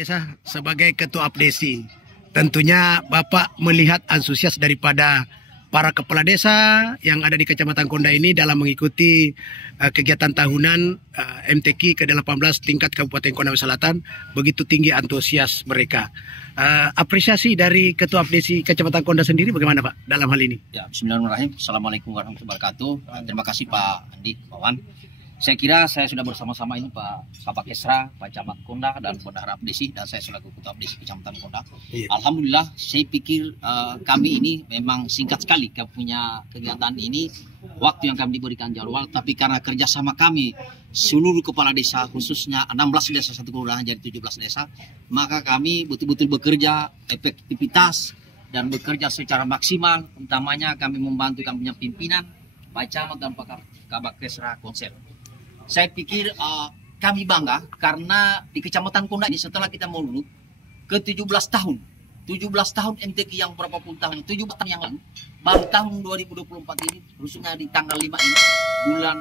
Desa sebagai Ketua Apdesi, tentunya Bapak melihat antusias daripada para kepala desa yang ada di Kecamatan Konda ini dalam mengikuti kegiatan tahunan MTQ ke-18 tingkat Kabupaten Konda Selatan. Begitu tinggi antusias mereka. Apresiasi dari Ketua Apdesi Kecamatan Konda sendiri bagaimana Pak dalam hal ini? Ya, Bismillahirrahmanirrahim. Assalamualaikum warahmatullahi wabarakatuh. Terima kasih Pak Andi, Pak Wan. Saya kira saya sudah bersama-sama ini Pak Kabak Esra, Pak Camat Konda, dan Bendahara Apdesi, dan saya selaku Ketua Apdesi Kecamatan Konda. Iya. Alhamdulillah, saya pikir kami ini memang singkat sekali kami punya kegiatan ini. Waktu yang kami diberikan jadwal, tapi karena kerjasama kami seluruh kepala desa, khususnya 16 desa satu kelurahan jadi 17 desa, maka kami betul-betul bekerja efektivitas dan bekerja secara maksimal. Utamanya kami membantu kami punya pimpinan, Pak Camat dan Pak Kabak Esra Konsel. Saya pikir kami bangga karena di Kecamatan Konda ini setelah kita mundur ke 17 tahun. 17 tahun MTQ yang berapa puluh tahun, 17 tahun yang lalu, baru tahun 2024 ini, khususnya di tanggal 5 ini, bulan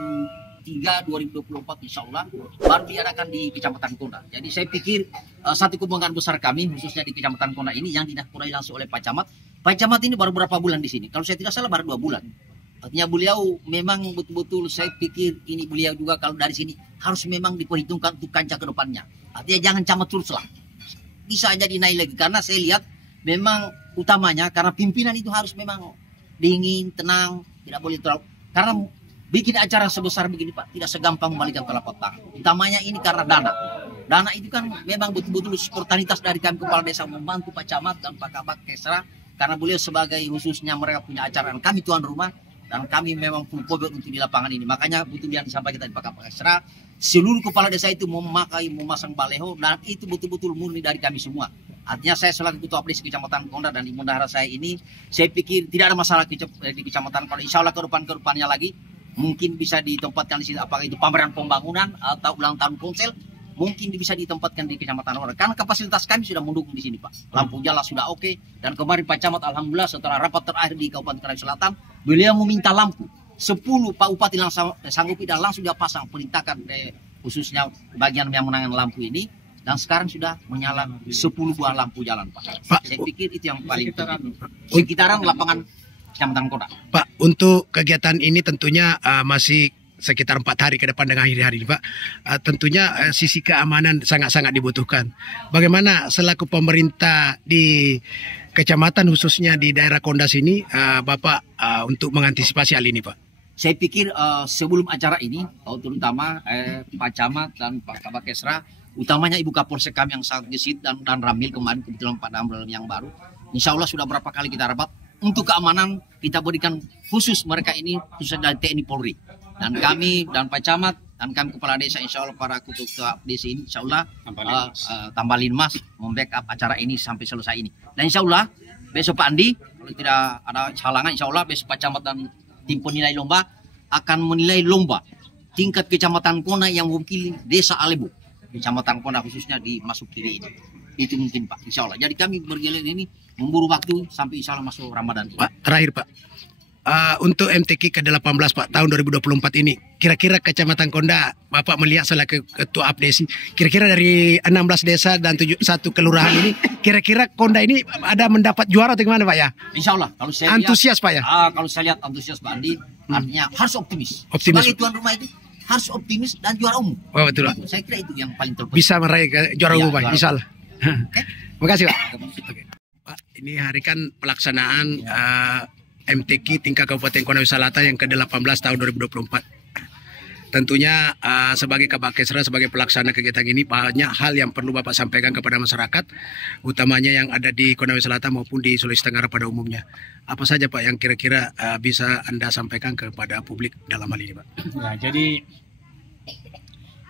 3 2024 insya Allah, baru diadakan di Kecamatan Konda. Jadi saya pikir satu kebanggaan besar kami, khususnya di Kecamatan Konda ini, yang dinakpurai langsung oleh Pak Camat. Pak Camat ini baru berapa bulan di sini? Kalau saya tidak salah baru 2 bulan. Artinya beliau memang betul-betul saya pikir ini beliau juga kalau dari sini harus memang diperhitungkan untuk kancah ke depannya. Artinya jangan camat terus lah. Bisa aja dinaik lagi karena saya lihat memang utamanya karena pimpinan itu harus memang dingin, tenang, tidak boleh terlalu. Karena bikin acara sebesar begini Pak tidak segampang membalikan telapak tangan. Utamanya ini karena dana. Dana itu kan memang betul-betul spontanitas dari kami kepala desa membantu Pak Camat dan Pak Kabak Esra karena beliau sebagai khususnya mereka punya acara dan kami tuan rumah. Dan kami memang full cover untuk di lapangan ini. Makanya betul yang disampaikan tadi Pak Kabak Esra, seluruh kepala desa itu memasang baleho dan itu betul-betul murni dari kami semua. Artinya saya selaku Ketua Apdesi Kecamatan Konda dan di bendahara saya ini, saya pikir tidak ada masalah di Kecamatan Konda. Insya Allah ke depannya lagi mungkin bisa ditempatkan di sini, apakah itu pameran pembangunan atau ulang tahun konsel, mungkin bisa ditempatkan di Kecamatan Konda. Karena kapasitas kami sudah mendukung di sini Pak. Lampu jalan sudah oke. Dan kemarin Pak Camat alhamdulillah setelah rapat terakhir di Kabupaten Konda Selatan, beliau meminta lampu 10 Pak Upati langsung sanggupi dan langsung dia pasang perintahkan khususnya bagian yang menangani lampu ini dan sekarang sudah menyala 10 buah lampu jalan Pak. Saya pikir itu yang paling penting. Sekitaran lapangan Kecamatan Konda. Pak, untuk kegiatan ini tentunya masih sekitar 4 hari ke depan dengan hari-hari Pak. Tentunya sisi keamanan sangat-sangat dibutuhkan. Bagaimana selaku pemerintah di kecamatan khususnya di daerah Konda sini Bapak untuk mengantisipasi hal ini Pak? Saya pikir sebelum acara ini terutama Pak Camat dan Pak Kabak Esra, utamanya Ibu Kapolsek kami yang sangat gesit dan Ramil kemarin kebetulan Pak Damrel yang baru, insya Allah sudah berapa kali kita rapat untuk keamanan kita berikan khusus mereka ini khusus dari TNI Polri dan kami dan Pak Camat dan kami kepala desa insya Allah para ketua desa ini insya Allah tambalin mas membackup acara ini sampai selesai ini dan insya Allah besok Pak Andi kalau tidak ada halangan insya Allah besok Pak Camat dan tim penilai lomba akan menilai lomba tingkat Kecamatan Konda yang mewakili desa Alebu Kecamatan Konda khususnya di masuk kiri ini itu mungkin Pak insya Allah. Jadi kami berjalan ini memburu waktu sampai insya Allah masuk Ramadan Pak. Terakhir Pak, untuk MTQ ke-18 Pak tahun 2024 ini kira-kira Kecamatan Konda Bapak melihat selaku Ketua Apdesi, kira-kira dari 16 desa dan 1 kelurahan ini kira-kira Konda ini ada mendapat juara atau gimana Pak ya? Insya Allah kalau saya antusias lihat, Pak ya? Kalau saya lihat antusias Pak Andi artinya harus optimis. Sebagai tuan rumah itu harus optimis dan juara umum. Oh betul Pak. Saya kira itu yang paling terpenting. Bisa meraih juara umum Pak, insya Allah. Okay. Terima kasih Pak. Okay. Pak, ini hari kan pelaksanaan MTQ tingkat Kabupaten Konda Selatan yang ke-18 tahun 2024. Tentunya sebagai Kabak Esra, sebagai pelaksana kegiatan ini banyak hal yang perlu Bapak sampaikan kepada masyarakat, utamanya yang ada di Konda Selatan maupun di Sulawesi Tenggara pada umumnya. Apa saja Pak yang kira-kira bisa Anda sampaikan kepada publik dalam hal ini Pak? Nah, jadi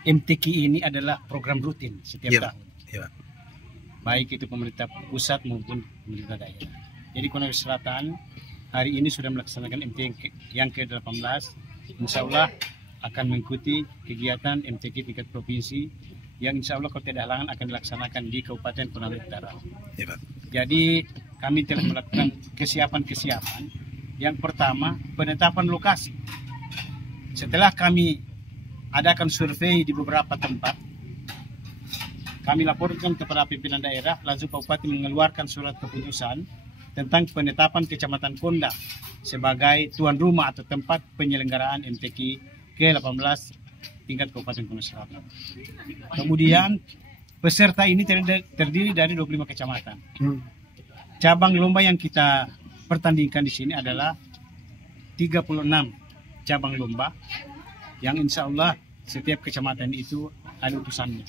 MTQ ini adalah program rutin setiap tahun. Ya. Baik itu pemerintah pusat maupun pemerintah daerah. Jadi Konda Selatan hari ini sudah melaksanakan MTQ yang ke-18. Insya Allah akan mengikuti kegiatan MTQ tingkat provinsi yang insya Allah kalau tidak halangan akan dilaksanakan di Kabupaten Konda Utara. Ya, Pak. Jadi kami telah melakukan kesiapan-kesiapan. Yang pertama penetapan lokasi. Setelah kami adakan survei di beberapa tempat, kami laporkan kepada pimpinan daerah, lalu Pak Bupati mengeluarkan surat keputusan tentang penetapan Kecamatan Konda sebagai tuan rumah atau tempat penyelenggaraan MTQ ke-18 tingkat Kabupaten Konda Selatan. Kemudian peserta ini terdiri dari 25 kecamatan. Cabang lomba yang kita pertandingkan di sini adalah 36 cabang lomba yang insya Allah setiap kecamatan itu ada utusannya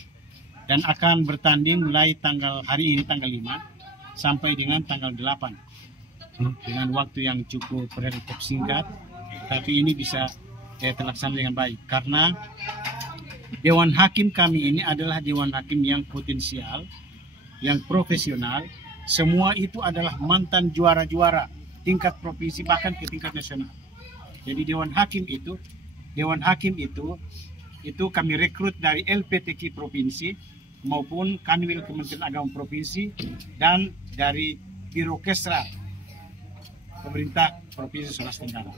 dan akan bertanding mulai hari ini tanggal 5 sampai dengan tanggal 8 dengan waktu yang cukup relatif singkat, tapi ini bisa terlaksana dengan baik karena Dewan Hakim kami ini adalah Dewan Hakim yang potensial, yang profesional. Semua itu adalah mantan juara-juara tingkat provinsi bahkan ke tingkat nasional. Jadi Dewan Hakim itu kami rekrut dari LPTQ provinsi maupun Kanwil Kementerian Agama provinsi dan dari Biro Kesra pemerintah Provinsi Sulawesi Tenggara.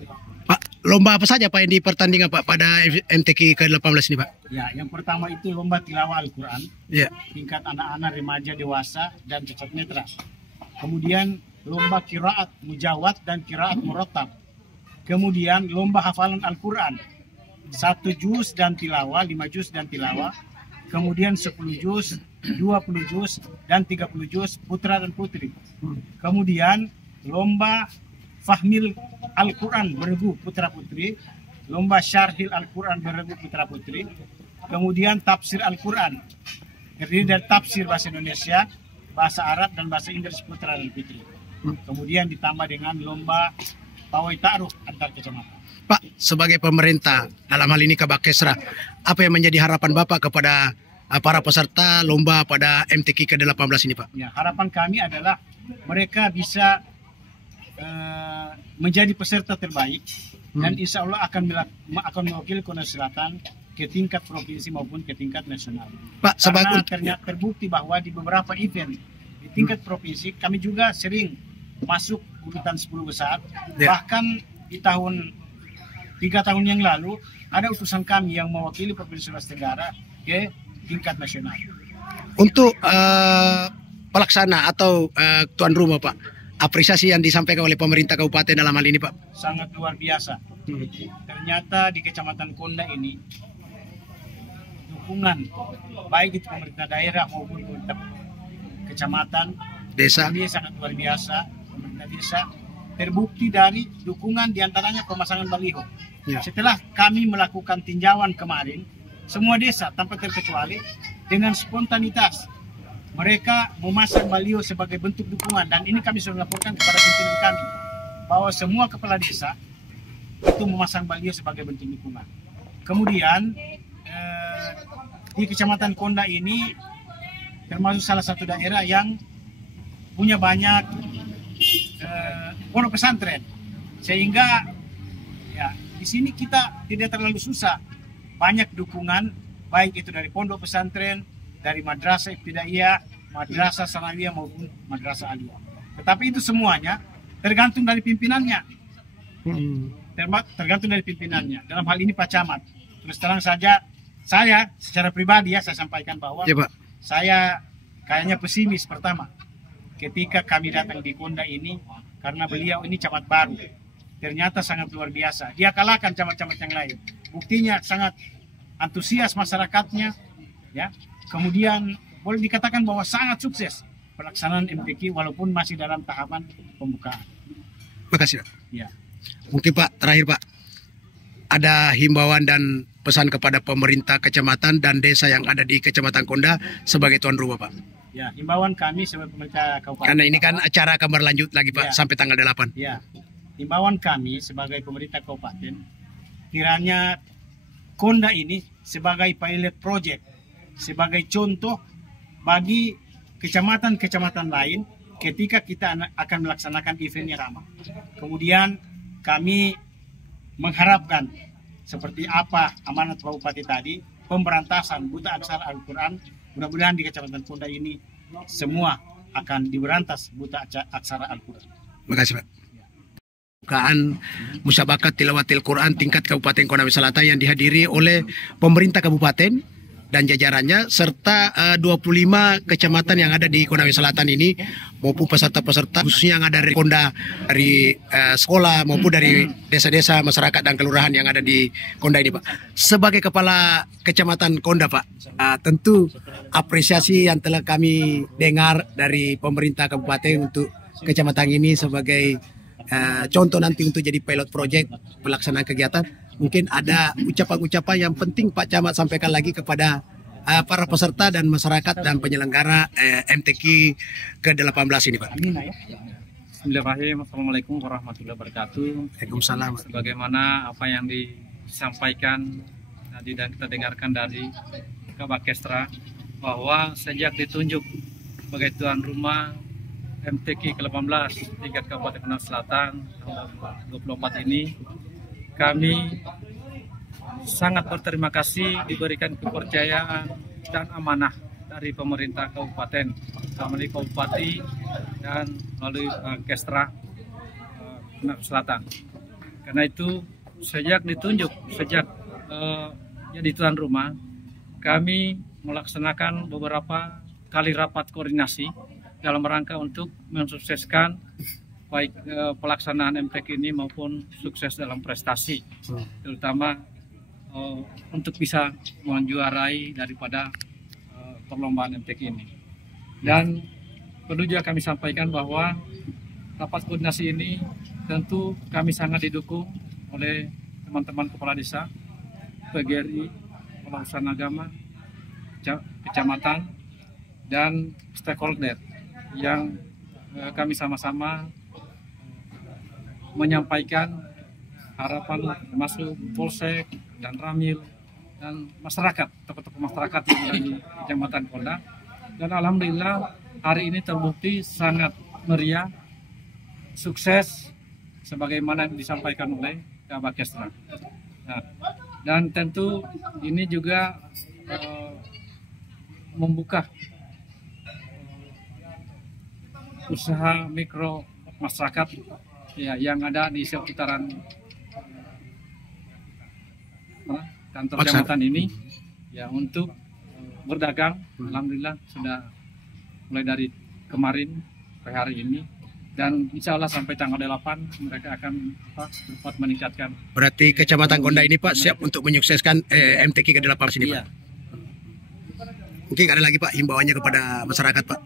Pak, lomba apa saja Pak yang dipertandingkan Pak pada MTQ ke-18 ini Pak? Ya, yang pertama itu lomba tilawah Al-Quran, ya, tingkat anak-anak, remaja, dewasa, dan cacat netra. Kemudian lomba kiraat mujawad dan kiraat murattab. Kemudian lomba hafalan Al-Quran, 1 juz dan tilawah, 5 juz dan tilawah. Kemudian 10 juz, 20 juz, dan 30 juz putra dan putri. Kemudian lomba fahmil Al-Quran beregu putra putri, lomba syarhil Al-Quran beregu putra putri, kemudian tafsir Al-Quran terdiri dari tafsir bahasa Indonesia, bahasa Arab, dan bahasa Inggris putra dan putri. Kemudian ditambah dengan lomba pawai ta'aruf antar kecamatan. Pak, sebagai pemerintah dalam hal ini Kabakesra, apa yang menjadi harapan Bapak kepada para peserta lomba pada MTQ ke-18 ini Pak? Ya, harapan kami adalah mereka bisa menjadi peserta terbaik dan insya Allah akan mewakili Konda Selatan ke tingkat provinsi maupun ke tingkat nasional. Pak, karena ternyata terbukti bahwa di beberapa event di tingkat provinsi kami juga sering masuk urutan 10 besar. Bahkan di 3 tahun yang lalu ada utusan kami yang mewakili Provinsi Sulawesi Tenggara ke tingkat nasional. Untuk pelaksana atau tuan rumah Pak, apresiasi yang disampaikan oleh pemerintah kabupaten dalam hal ini Pak? Sangat luar biasa. Ternyata di Kecamatan Konda ini dukungan baik itu pemerintah daerah maupun pemerintah kecamatan, desa, ini sangat luar biasa. Pemerintah desa terbukti dari dukungan diantaranya pemasangan baliho. Ya. Setelah kami melakukan tinjauan kemarin, semua desa tanpa terkecuali dengan spontanitas mereka memasang baliho sebagai bentuk dukungan, dan ini kami sudah laporkan kepada pimpinan kami bahwa semua kepala desa itu memasang baliho sebagai bentuk dukungan. Kemudian di Kecamatan Konda ini termasuk salah satu daerah yang punya banyak pondok pesantren, sehingga ya di sini kita tidak terlalu susah, banyak dukungan baik itu dari pondok pesantren, dari madrasah ibtidaiyah, madrasah sanawiyah maupun madrasah aliyah. Tetapi itu semuanya tergantung dari pimpinannya. Tergantung dari pimpinannya. Dalam hal ini Pak Camat. Terus terang saja saya secara pribadi saya sampaikan bahwa ya, Pak, saya kayaknya pesimis pertama ketika kami datang di Konda ini karena beliau ini camat baru. Ternyata sangat luar biasa. Dia kalahkan camat-camat yang lain. Buktinya sangat antusias masyarakatnya, ya. Kemudian boleh dikatakan bahwa sangat sukses pelaksanaan MTQ walaupun masih dalam tahapan pembukaan. Terima kasih Pak. Ya. Mungkin Pak, terakhir Pak, ada himbauan dan pesan kepada pemerintah kecamatan dan desa yang ada di Kecamatan Konda sebagai tuan rumah Pak. Ya, himbauan kami sebagai pemerintah kabupaten. Karena ini kan acara akan berlanjut lagi Pak, ya, sampai tanggal 8. Ya. Himbauan kami sebagai pemerintah kabupaten, kiranya Konda ini sebagai pilot project, sebagai contoh bagi kecamatan-kecamatan lain ketika kita akan melaksanakan event yang sama. Kemudian kami mengharapkan seperti apa amanat Pak Bupati tadi, pemberantasan buta aksara Al-Quran, mudah-mudahan di Kecamatan Konda ini semua akan diberantas buta aksara Al-Quran. Terima kasih Pak. Pembukaan Musabakat Tilawatil Quran tingkat Kabupaten Konawe Selatan yang dihadiri oleh pemerintah kabupaten, dan jajarannya serta 25 kecamatan yang ada di Konawe Selatan ini maupun peserta-peserta khususnya yang ada dari Konda, dari sekolah maupun dari desa-desa, masyarakat dan kelurahan yang ada di Konda ini, Pak. Sebagai Kepala Kecamatan Konda, Pak, tentu apresiasi yang telah kami dengar dari pemerintah kabupaten untuk kecamatan ini sebagai contoh nanti untuk jadi pilot project pelaksanaan kegiatan. Mungkin ada ucapan-ucapan yang penting Pak Camat sampaikan lagi kepada para peserta dan masyarakat dan penyelenggara MTQ ke-18 ini, Pak. Bismillahirrahmanirrahim. Assalamualaikum warahmatullahi wabarakatuh. Waalaikumsalam. Sebagaimana apa yang disampaikan tadi dan kita dengarkan dari Kabak Kestra, bahwa sejak ditunjuk sebagai tuan rumah MTQ ke-18 tingkat Kabupaten Konawe Selatan tahun 2024 ini, kami sangat berterima kasih diberikan kepercayaan dan amanah dari pemerintah kabupaten, melalui Bupati dan melalui Kestra Konawe Selatan. Karena itu sejak ditunjuk, sejak jadi tuan rumah, kami melaksanakan beberapa kali rapat koordinasi dalam rangka untuk mensukseskan baik pelaksanaan MTQ ini maupun sukses dalam prestasi, terutama untuk bisa menjuarai daripada perlombaan MTQ ini. Dan perlu juga kami sampaikan bahwa rapat koordinasi ini tentu kami sangat didukung oleh teman-teman kepala desa, PGRI, kepala urusan agama, kecamatan, dan stakeholder yang kami sama-sama menyampaikan harapan termasuk Polsek dan Ramil dan masyarakat, tokoh-tokoh masyarakat yang ada di Kecamatan Konda. Dan alhamdulillah hari ini terbukti sangat meriah, sukses sebagaimana yang disampaikan oleh Kabak Kestra. Nah, dan tentu ini juga membuka usaha mikro masyarakat ya yang ada di seputaran kantor kecamatan ini ya untuk berdagang. Alhamdulillah sudah mulai dari kemarin sampai hari ini, dan insya Allah sampai tanggal 8 mereka akan dapat meningkatkan. Berarti Kecamatan Konda ini, Pak, siap untuk menyukseskan MTQ ke-18 ini, Pak? Mungkin ada lagi, Pak, himbauannya kepada masyarakat, Pak?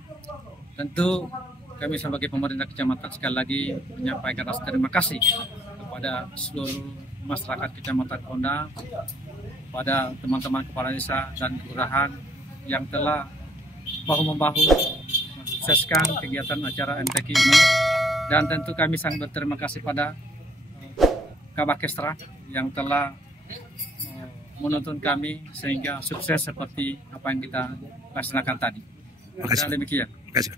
Tentu kami sebagai pemerintah kecamatan sekali lagi menyampaikan rasa terima kasih kepada seluruh masyarakat Kecamatan Konda, pada teman-teman kepala desa dan kelurahan yang telah bahu-membahu mensukseskan kegiatan acara MTQ ini. Dan tentu kami sangat berterima kasih pada Kabak Kestra yang telah menuntun kami sehingga sukses seperti apa yang kita laksanakan tadi. Terima kasih. Demikian. Terima kasih.